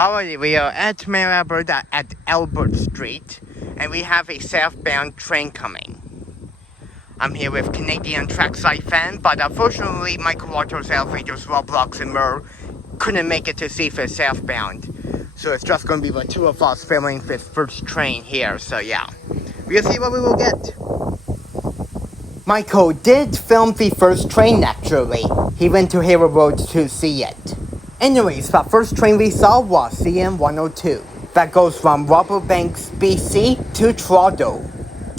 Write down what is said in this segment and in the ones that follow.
Howdy, we are at Alberta at Albert Street, and we have a southbound train coming. I'm here with Canadian Trackside fan, but unfortunately Michael Waters, elevators, Roblox, and Murr couldn't make it to see for southbound. So it's just going to be the two of us filming this first train here, so yeah. We'll see what we will get. Michael did film the first train actually. He went to Hero Road to see it. Anyways, the first train we saw was CN 102. That goes from Robert Banks, BC to Toronto.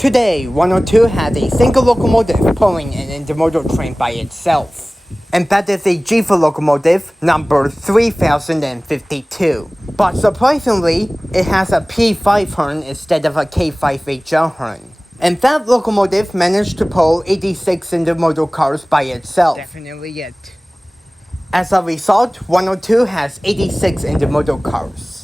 Today, 102 had a single locomotive pulling an intermodal train by itself. And that is a GEVO locomotive number 3052. But surprisingly, it has a P5 horn instead of a K5HL horn. And that locomotive managed to pull 86 intermodal cars by itself. Definitely it. As a result, 102 has 86 intermodal cars.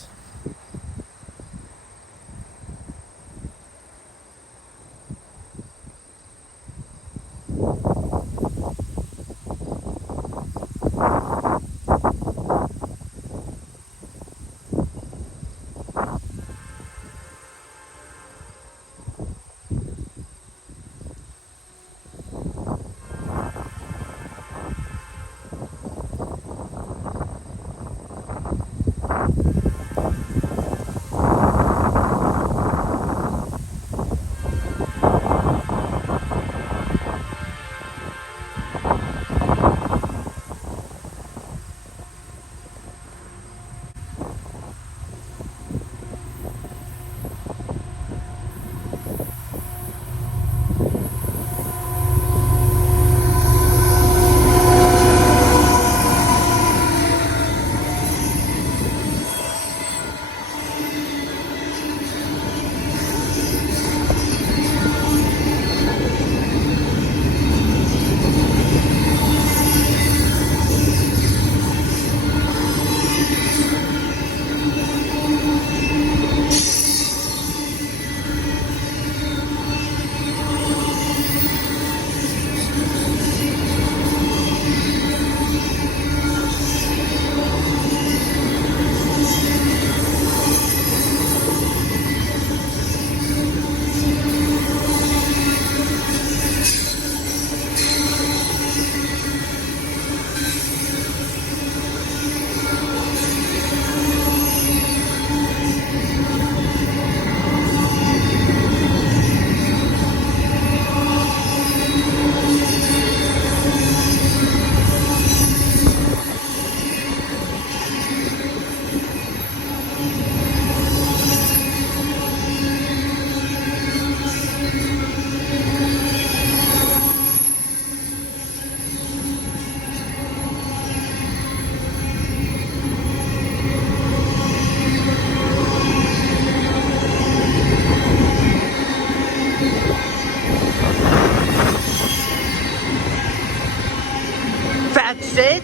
That's it?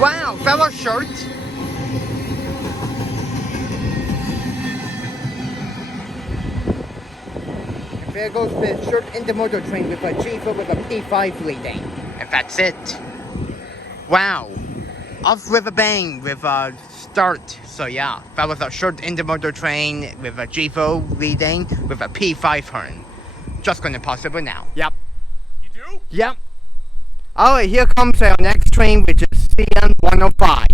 Wow, that was short. There goes the short intermodal train with a GEVO with a P5 leading. And that's it. Wow. Off with a bang with a start. So yeah, that was a short intermodal train with a GEVO leading with a P5 horn. Just gonna pause it now. Yep. You do? Yep. Alright, here comes our next train, which is CN 105.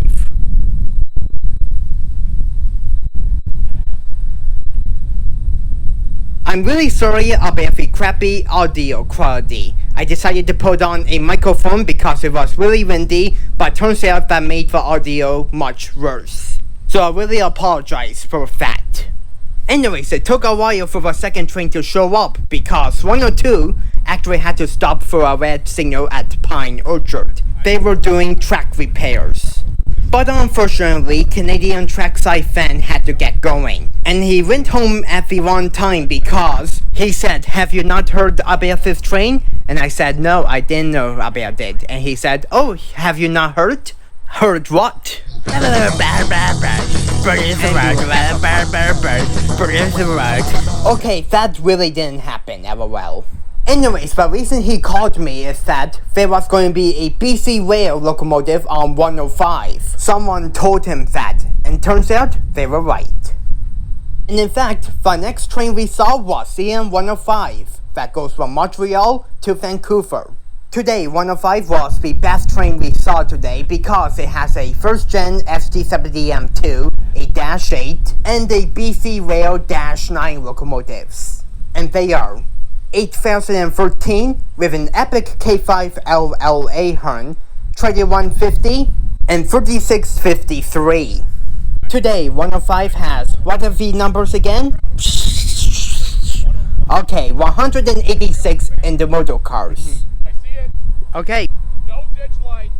I'm really sorry about the crappy audio quality. I decided to put on a microphone because it was really windy, but turns out that made the audio much worse. So I really apologize for that. Anyways, it took a while for the second train to show up because 102 actually had to stop for a red signal at Pine Orchard. They were doing track repairs. But unfortunately, Canadian Trackside fan had to get going. And he went home at the wrong time because he said, "Have you not heard about this train?" And I said, "No, I didn't know about it." And he said, "Oh, have you not heard?" "Heard what?" Okay, that really didn't happen, LOL. Anyways, the reason he called me is that there was going to be a BCRAIL locomotive on 105. Someone told him that, And turns out they were right. And in fact, the next train we saw was CN105 that goes from Montreal to Vancouver. Today, 105 was the best train we saw today because it has a first-gen ST70M2, a Dash 8, and a BCRAIL Dash 9 locomotives. And they are 8013 with an epic K5 LLA Hun, 2150, and 3653. Today, 105 has, what are the numbers again? Okay, 186 Intermodal cars. I see it. Okay. No ditch lights.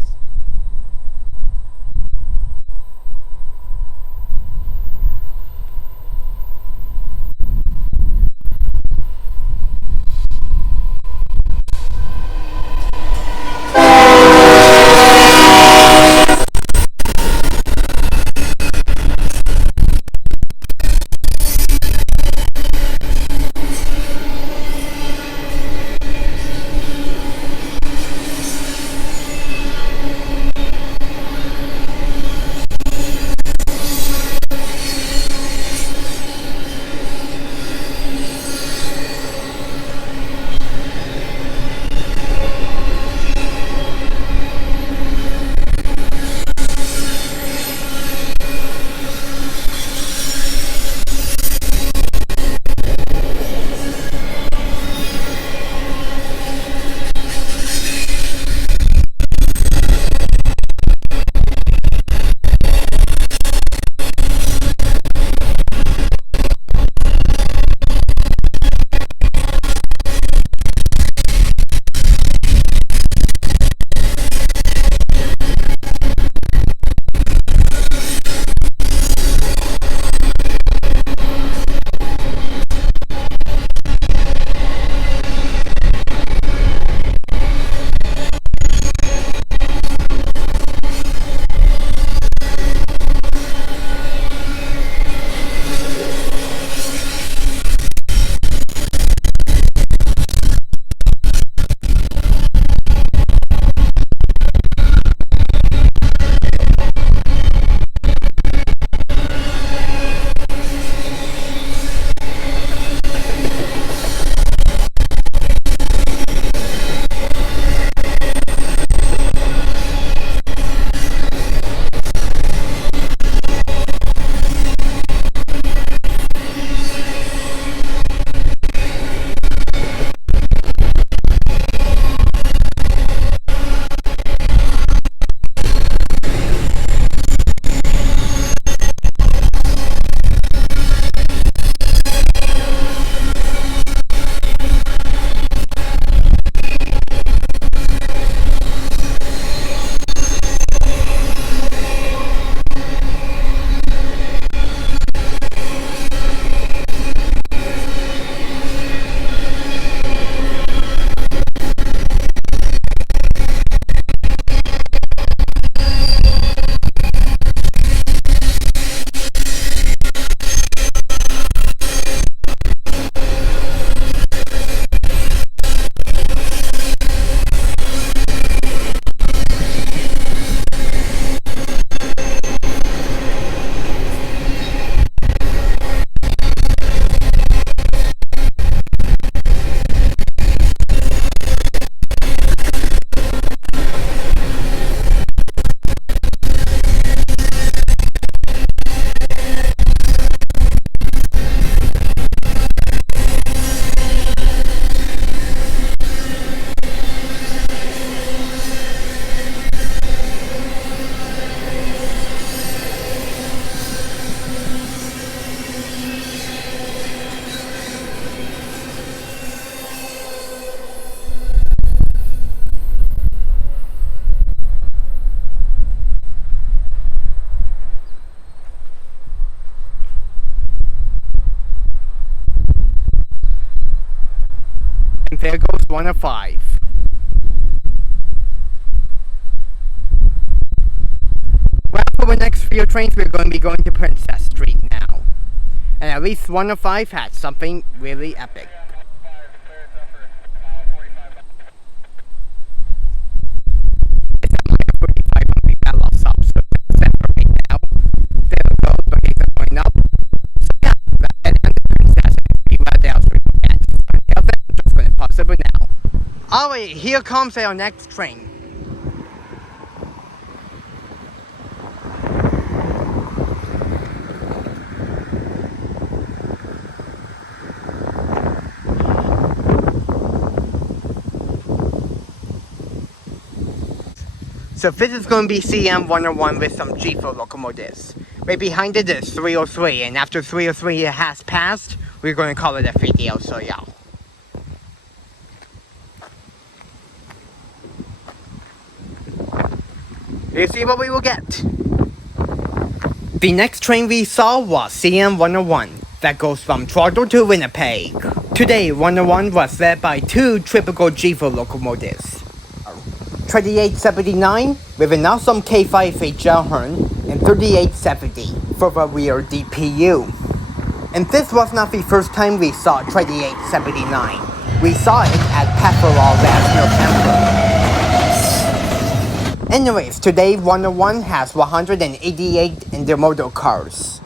And there goes 105. Well, for the next few trains, we're going to be going to Princess Street now. And at least 105 had something really epic. It's at 45 on the Lashups, so that's right now. There Alright, here comes our next train. So this is going to be CM101 with some GEVO locomotives. Right behind it is 303, and after 303 has passed, we're going to call it a video, so yeah. Let's see what we will get. The next train we saw was CM101 that goes from Toronto to Winnipeg. Today, 101 was led by two typical GEVO locomotives. 3879 with an awesome K5 HL horn and 3870 for the rear DPU. And this was not the first time we saw 3879. We saw it at Pafarol last November. Anyways, today 101 has 188 Intermodal cars.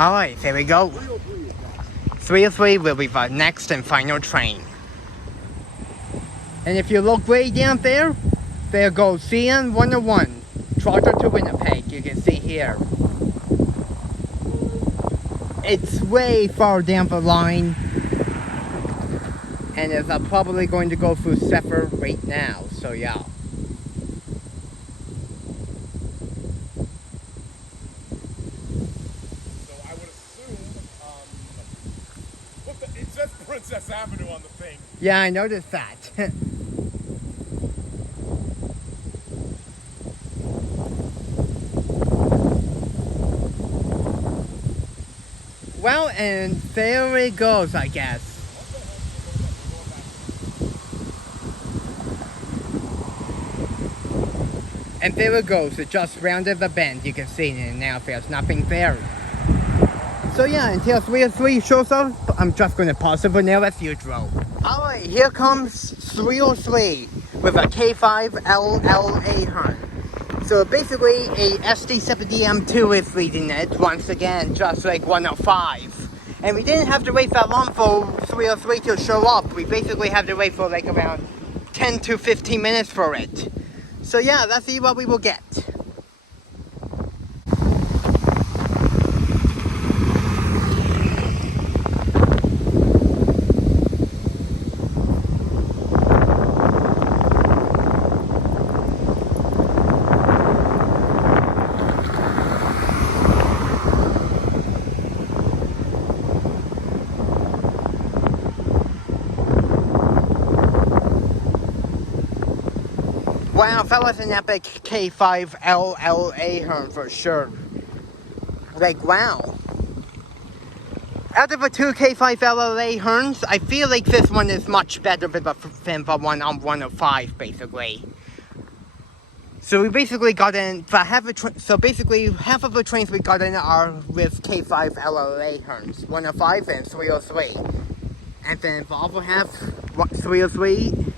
Alright, there we go. 303 will be the next and final train. And if you look way down there, there goes CN 101, Trotter to Winnipeg, you can see here. It's way far down the line, and it's probably going to go through Sefer right now, so yeah. So I would assume, it says Princess Avenue on the thing. Yeah, I noticed that. Well, and there it goes, I guess. And there it goes, it just rounded the bend, you can see, and now there's nothing there. So yeah, until 303 shows up, I'm just going to pause it for now as usual. Alright, here comes 303 with a K5 LLA horn. So basically, a SD70M2 is leading it, once again, just like 105. And we didn't have to wait that long for 303 to show up. We basically had to wait for like around 10 to 15 minutes for it. So yeah, let's see what we will get. Wow, that was an epic K5 LLA horn for sure. Like, wow. Out of the two K5 LLA horns, I feel like this one is much better than the one on 105, basically. So we basically got in, half of the trains we got in are with K5 LLA horns, 105 and 303. And then the other half, 303.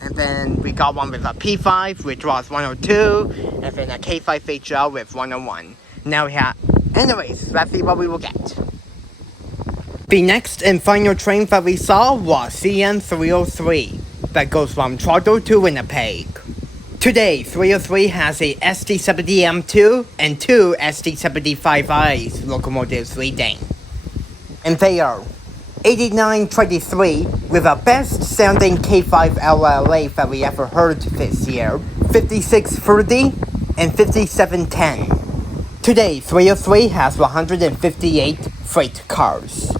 And then we got one with a P5, which was 102, and then a K5 HL with 101. Now we have... Anyways, let's see what we will get. The next and final train that we saw was CN 303, that goes from Toronto to Winnipeg. Today, 303 has a SD70M2 and two SD75Is locomotives leading. And they are 8923 with the best sounding K5 LLA that we ever heard this year, 5630 and 5710. Today, 303 has 158 freight cars.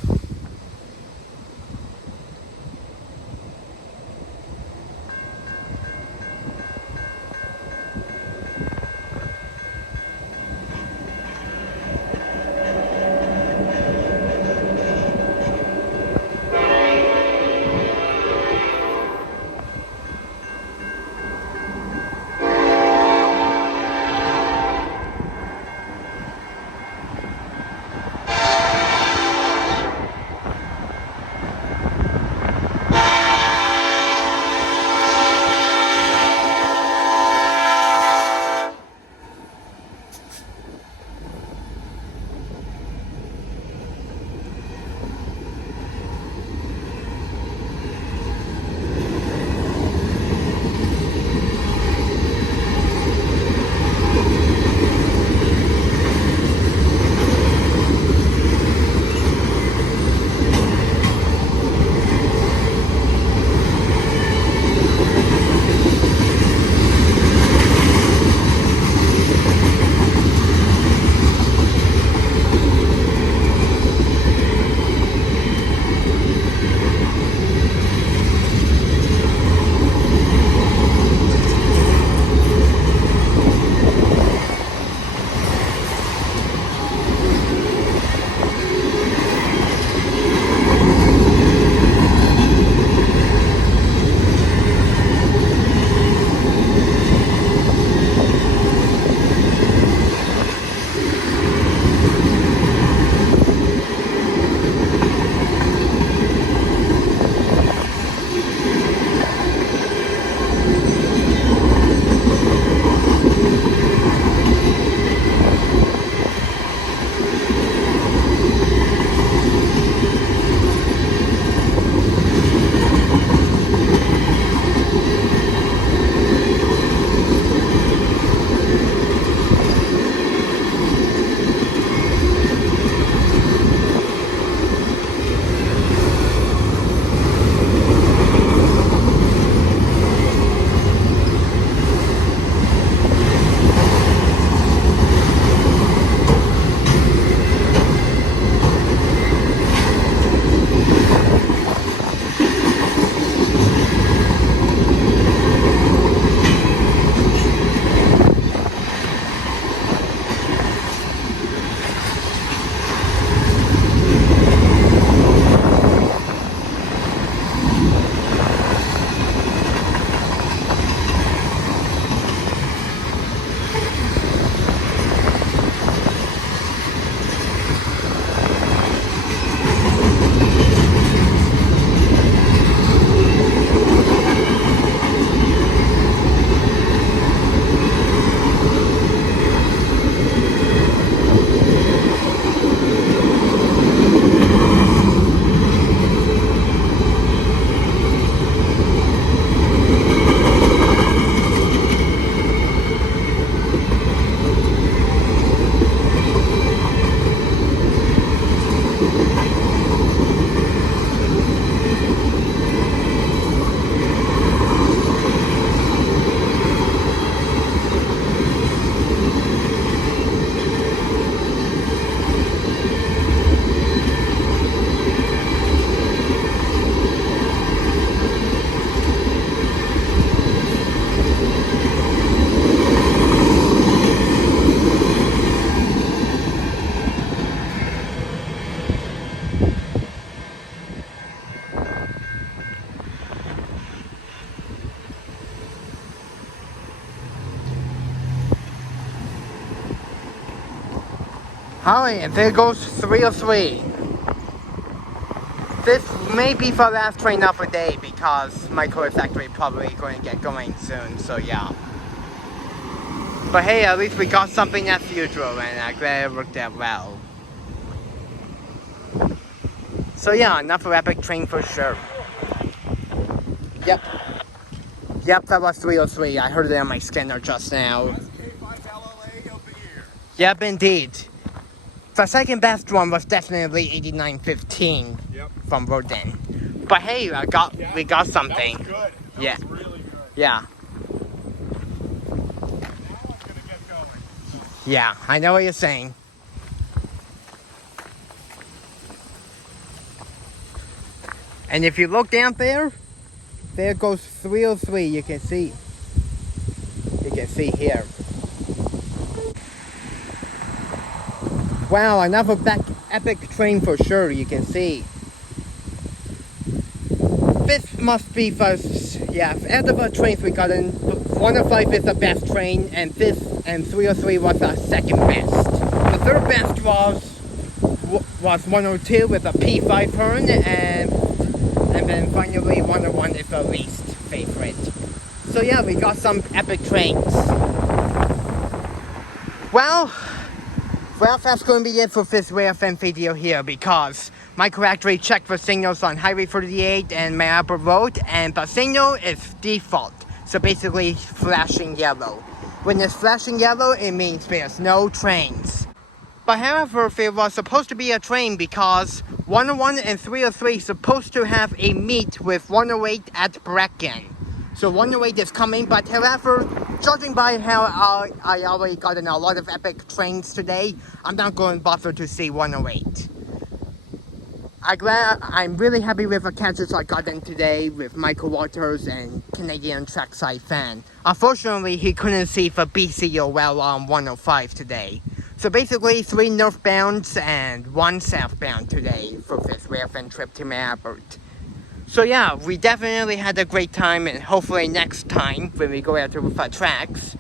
Alright, and there goes 303. This may be the last train of the day because Michael is actually probably going to get going soon, so yeah. But hey, at least we got something as usual, and I'm glad it worked out well. So yeah, another epic train for sure. Yep. Yep, that was 303. I heard it on my scanner just now. Yep, indeed. The second best one was definitely 8915 from Rodin. But hey, we got something. That was good. That Yeah. was really good. Yeah. Now I'm gonna get going. Yeah, I know what you're saying. And if you look down there goes 303, you can see. You can see here. Wow, another epic train for sure, you can see. This must be first, yeah, out of the trains we got in, 105 is the best train, and 303 was the second best. The third best was 102 with a P5 turn, and then finally 101 is the least favorite. So yeah, we got some epic trains. Well, that's going to be it for this Railfanning video here because Michael actually checked the signals on Highway 38 and Mayapur Road, and the signal is default, so basically flashing yellow. When it's flashing yellow, it means there's no trains. But however, there was supposed to be a train because 101 and 303 supposed to have a meet with 108 at Brecken. So 108 is coming, but however, judging by how I already gotten a lot of epic trains today, I'm not going to bother to see 108. I'm really happy with the catches I got in today with Michael Waters and Canadian Trackside Fan. Unfortunately, he couldn't see the BCRAIL on 105 today. So basically 3 northbounds and 1 southbound today for this Railfanning trip to Mayapur. So yeah, we definitely had a great time, and hopefully next time when we go out to the tracks,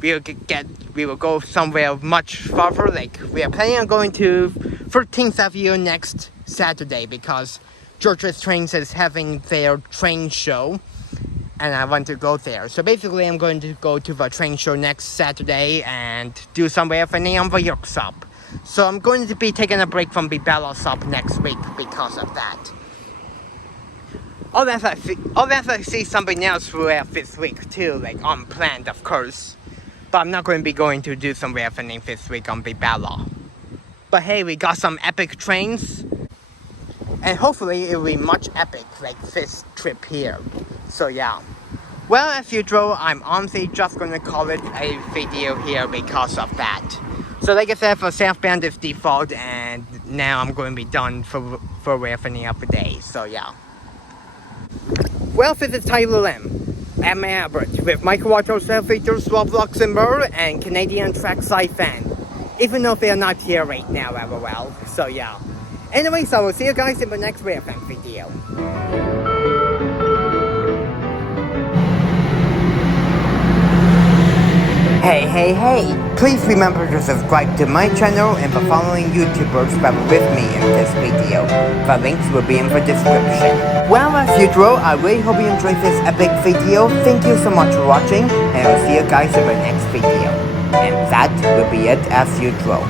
we will go somewhere much farther. Like we are planning on going to 13th Avenue next Saturday because George's Trains is having their train show, and I want to go there. So basically, I'm going to go to the train show next Saturday and do some Railfanning on the York Sub. So I'm going to be taking a break from the Bella Sub next week because of that. Unless I see something else throughout this week too, like unplanned of course. But I'm not going to be going to do some Railfanning this week on the Bella. But hey, we got some epic trains. And hopefully it will be much epic like this trip here. So yeah. Well, as usual, I'm honestly just going to call it a video here because of that. So like I said, for southbound is default, and now I'm going to be done for Railfanning of the day. So yeah. Well, this is Tyler M. at Mayapur with Michael Waters, Self-Features, Rob Luxembourg, and Canadian Trackside Fan. Even though they are not here right now, LOL. So yeah. Anyways, I will see you guys in the next Railfanning video. Hey! Please remember to subscribe to my channel and the following YouTubers that were with me in this video. The links will be in the description. Well, as usual, I really hope you enjoyed this epic video. Thank you so much for watching, and I'll see you guys in the next video. And that will be it as usual.